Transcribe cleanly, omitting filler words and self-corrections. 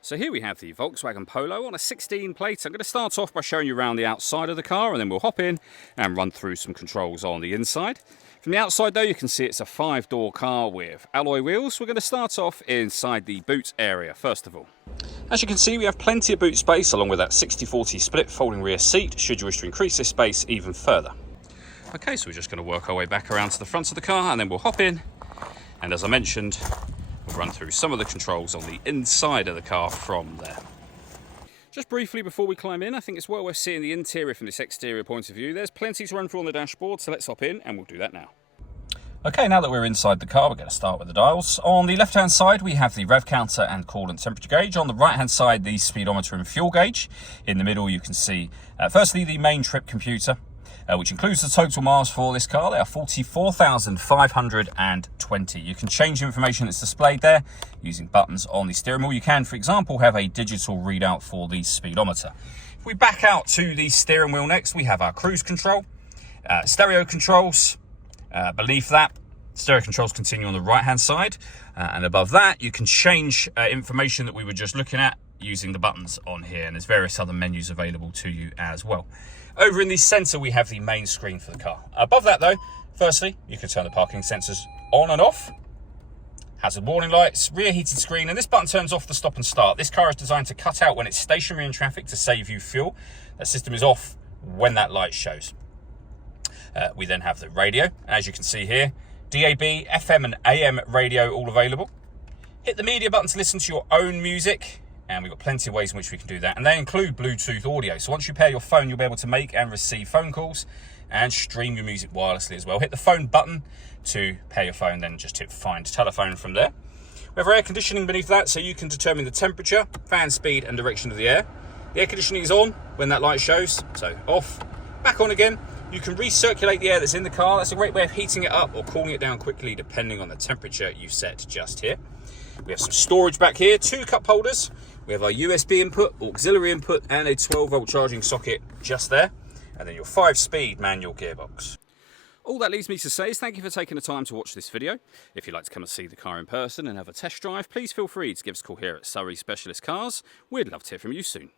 So here we have the Volkswagen Polo on a 16 plate. I'm going to start off by showing you around the outside of the car, and then we'll hop in and run through some controls on the inside. From the outside though, you can see it's a 5-door car with alloy wheels. We're going to start off inside the boot area first of all. As you can see, we have plenty of boot space along with that 60/40 split folding rear seat should you wish to increase this space even further. Okay, so we're just going to work our way back around to the front of the car, and then we'll hop in, and as I mentioned, we'll run through some of the controls on the inside of the car from there. Just briefly before we climb in, I think it's well worth seeing the interior from this exterior point of view. There's plenty to run through on the dashboard, so let's hop in and we'll do that now. Okay, now that we're inside the car, we're going to start with the dials. On the left-hand side, we have the rev counter and coolant temperature gauge. On the right-hand side, the speedometer and fuel gauge. In the middle, you can see, firstly, the main trip computer, which includes the total miles for this car. They are 44,520. You can change the information that's displayed there using buttons on the steering wheel. You can, for example, have a digital readout for the speedometer. If we back out to the steering wheel next, we have our cruise control, stereo controls. Beneath that, stereo controls continue on the right-hand side, and above that, you can change information that we were just looking at using the buttons on here, and there's various other menus available to you as well. Over in the centre, we have the main screen for the car. Above that, though, firstly, you can turn the parking sensors on and off. Hazard warning lights, rear heated screen, and this button turns off the stop and start. This car is designed to cut out when it's stationary in traffic to save you fuel. That system is off when that light shows. We then have the radio, as you can see here, DAB, FM and AM radio all available. Hit the media button to listen to your own music, and we've got plenty of ways in which we can do that, and they include Bluetooth audio. So once you pair your phone, you'll be able to make and receive phone calls and stream your music wirelessly as well. Hit the phone button to pair your phone, then just hit find telephone from there. We have our air conditioning beneath that, so you can determine the temperature, fan speed and direction of the air. The air conditioning is on when that light shows, so off, back on again. You can recirculate the air that's in the car. That's a great way of heating it up or cooling it down quickly depending on the temperature you set just here. We have some storage back here, 2 cup holders. We have our USB input, auxiliary input, and a 12-volt charging socket just there. And then your 5-speed manual gearbox. All that leaves me to say is thank you for taking the time to watch this video. If you'd like to come and see the car in person and have a test drive, please feel free to give us a call here at Surrey Specialist Cars. We'd love to hear from you soon.